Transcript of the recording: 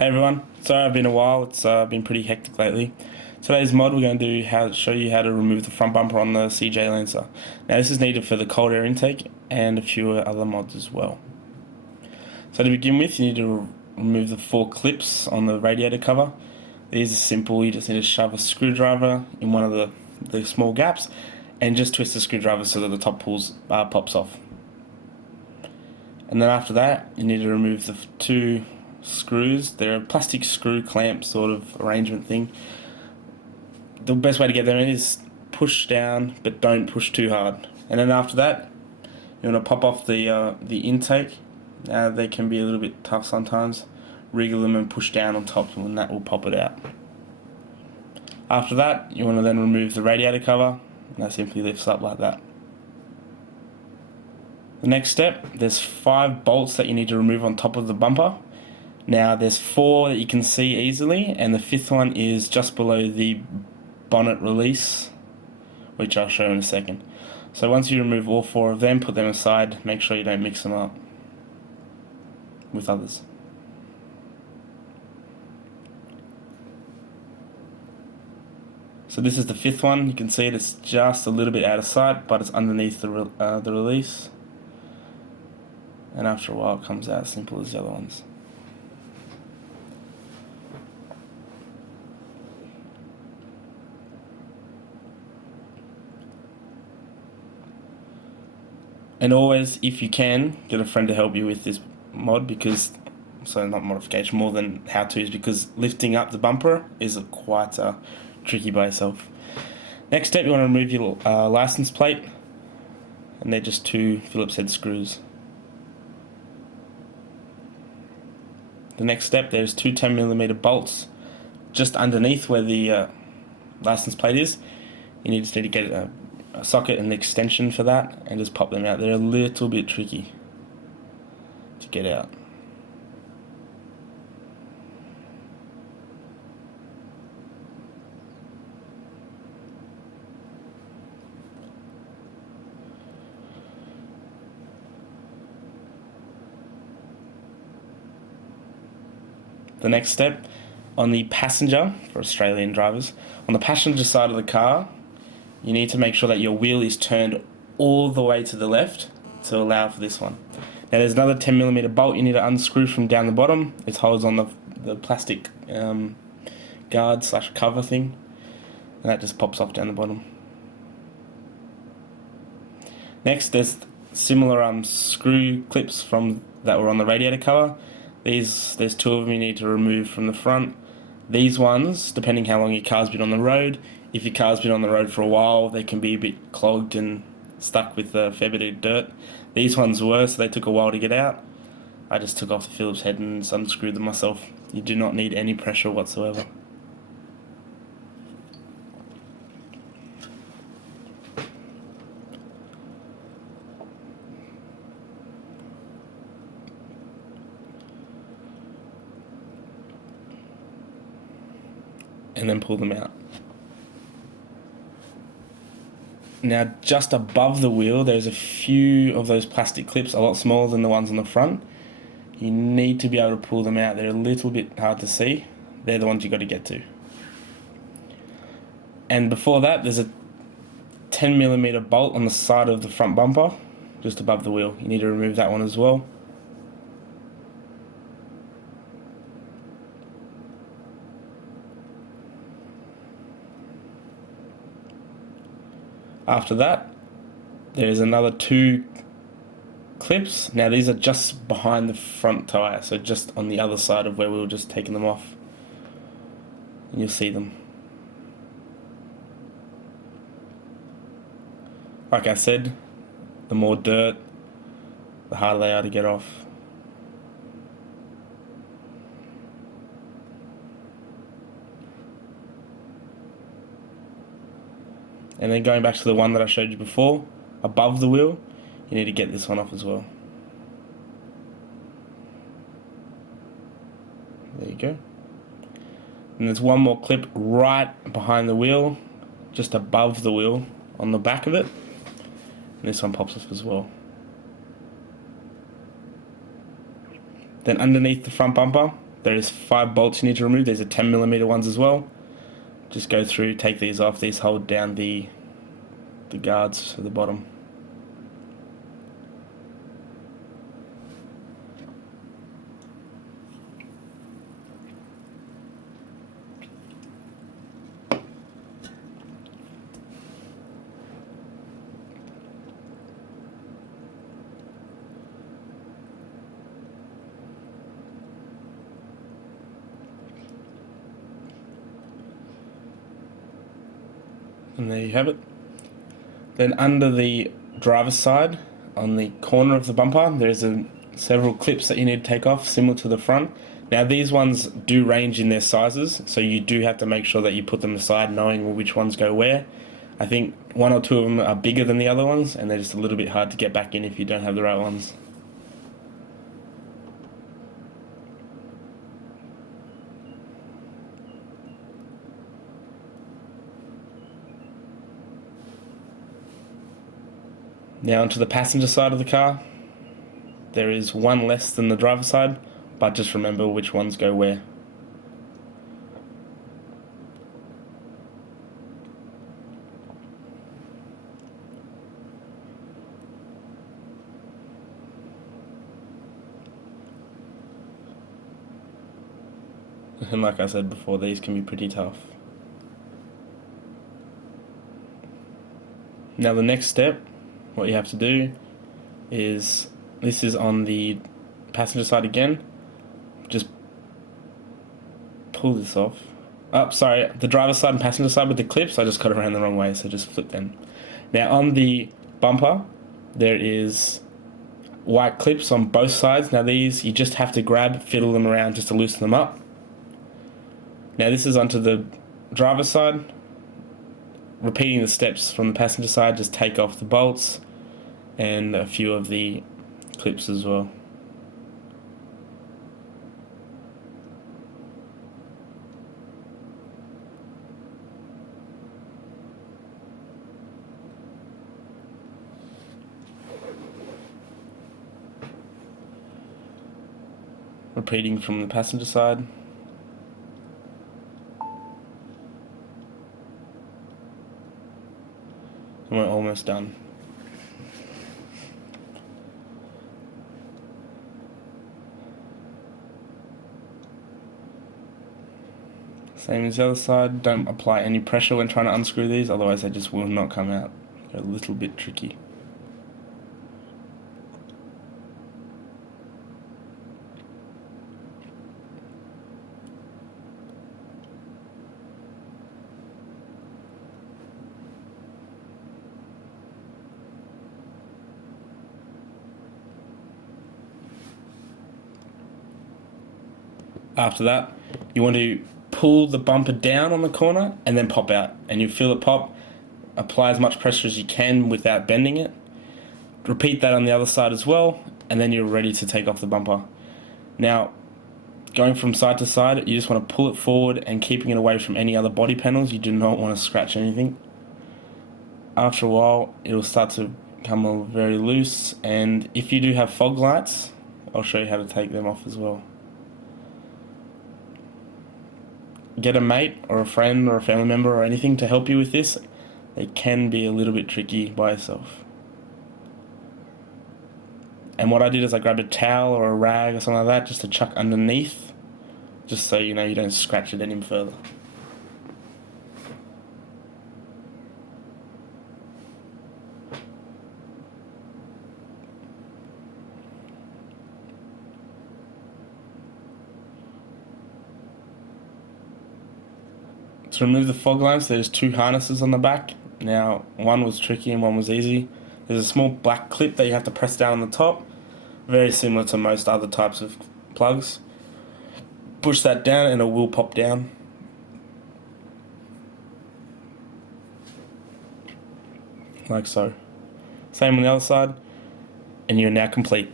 Hey everyone, sorry I've been a while, it's been pretty hectic lately. Today's mod we're going to show you how to remove the front bumper on the CJ Lancer. Now this is needed for the cold air intake and a few other mods as well. So to begin with, you need to remove the 4 clips on the radiator cover. These are simple, you just need to shove a screwdriver in one of the small gaps and just twist the screwdriver so that the top pops off. And then after that, you need to remove the 2 screws. They're a plastic screw clamp sort of arrangement thing. The best way to get them in is push down, but don't push too hard. And then after that, you want to pop off the intake. They can be a little bit tough sometimes. Wriggle them and push down on top, and that will pop it out. After that, you want to then remove the radiator cover, and that simply lifts up like that. The next step, there's 5 bolts that you need to remove on top of the bumper. Now there's 4 that you can see easily, and the 5th one is just below the bonnet release, which I'll show in a second. So once you remove all 4 of them, put them aside, make sure you don't mix them up with others. So this is the 5th one. You can see it's just a little bit out of sight, but it's underneath the release, and after a while it comes out as simple as the other ones. And always, if you can, get a friend to help you with this mod, not modification, more than how-tos, because lifting up the bumper is quite tricky by yourself. Next step, you want to remove your license plate, and they're just 2 Phillips head screws. The next step, there's 2 10mm bolts just underneath where the license plate is. You just need to get a socket and an extension for that and just pop them out. They're a little bit tricky to get out. The next step, on the passenger, for Australian drivers, on the passenger side of the car, you need to make sure that your wheel is turned all the way to the left to allow for this one. Now there's another 10mm bolt you need to unscrew from down the bottom. It holds on the plastic guard / cover thing, and that just pops off down the bottom. Next, there's similar screw clips that were on the radiator cover. There's 2 of them you need to remove from the front. These ones, depending how long your car's been on the road, if your car's been on the road for a while, they can be a bit clogged and stuck with a fair bit of dirt. These ones were, so they took a while to get out. I just took off the Phillips head and unscrewed them myself. You do not need any pressure whatsoever. And then pull them out. Now just above the wheel there's a few of those plastic clips, a lot smaller than the ones on the front. You need to be able to pull them out. They're a little bit hard to see. They're the ones you got to get to. And before that there's a 10mm bolt on the side of the front bumper, just above the wheel. You need to remove that one as well. After that, there's another 2 clips. Now these are just behind the front tyre, so just on the other side of where we were just taking them off. And you'll see them. Like I said, the more dirt, the harder they are to get off. And then going back to the one that I showed you before, above the wheel, you need to get this one off as well. There you go. And there's one more clip right behind the wheel, just above the wheel, on the back of it. And this one pops off as well. Then underneath the front bumper, There's 5 bolts you need to remove. These are 10mm ones as well. Just go through, take these off. These hold down the guards at the bottom. And there you have it. Then under the driver's side, on the corner of the bumper, there's several clips that you need to take off, similar to the front. Now these ones do range in their sizes, so you do have to make sure that you put them aside, knowing which ones go where. I think 1 or 2 of them are bigger than the other ones, and they're just a little bit hard to get back in if you don't have the right ones. Now onto the passenger side of the car. There is one less than the driver's side, but just remember which ones go where. And like I said before, these can be pretty tough. Now the next step, what you have to do is, this is on the passenger side again, just pull this off. Oh, sorry, the driver's side and passenger side with the clips, I just got it around the wrong way, so just flip them. Now on the bumper, there is white clips on both sides. Now these, you just have to grab, fiddle them around just to loosen them up. Now this is onto the driver's side. Repeating the steps from the passenger side, just take off the bolts and a few of the clips as well. Repeating from the passenger side. And we're almost done. Same as the other side, don't apply any pressure when trying to unscrew these, otherwise they just will not come out. They're a little bit tricky. After that, you want to pull the bumper down on the corner and then pop out, and you feel it pop. Apply as much pressure as you can without bending it. Repeat that on the other side as well, and then you're ready to take off the bumper. Now, going from side to side, you just want to pull it forward and keeping it away from any other body panels. You do not want to scratch anything. After a while, it'll start to come very loose, and if you do have fog lights, I'll show you how to take them off as well. Get a mate or a friend or a family member or anything to help you with this. It can be a little bit tricky by yourself. And what I did is I grabbed a towel or a rag or something like that just to chuck underneath, just so you know you don't scratch it any further. To remove the fog lamps, there's 2 harnesses on the back. Now, one was tricky and one was easy. There's a small black clip that you have to press down on the top, very similar to most other types of plugs. Push that down and it will pop down. Like so. Same on the other side, and you're now complete.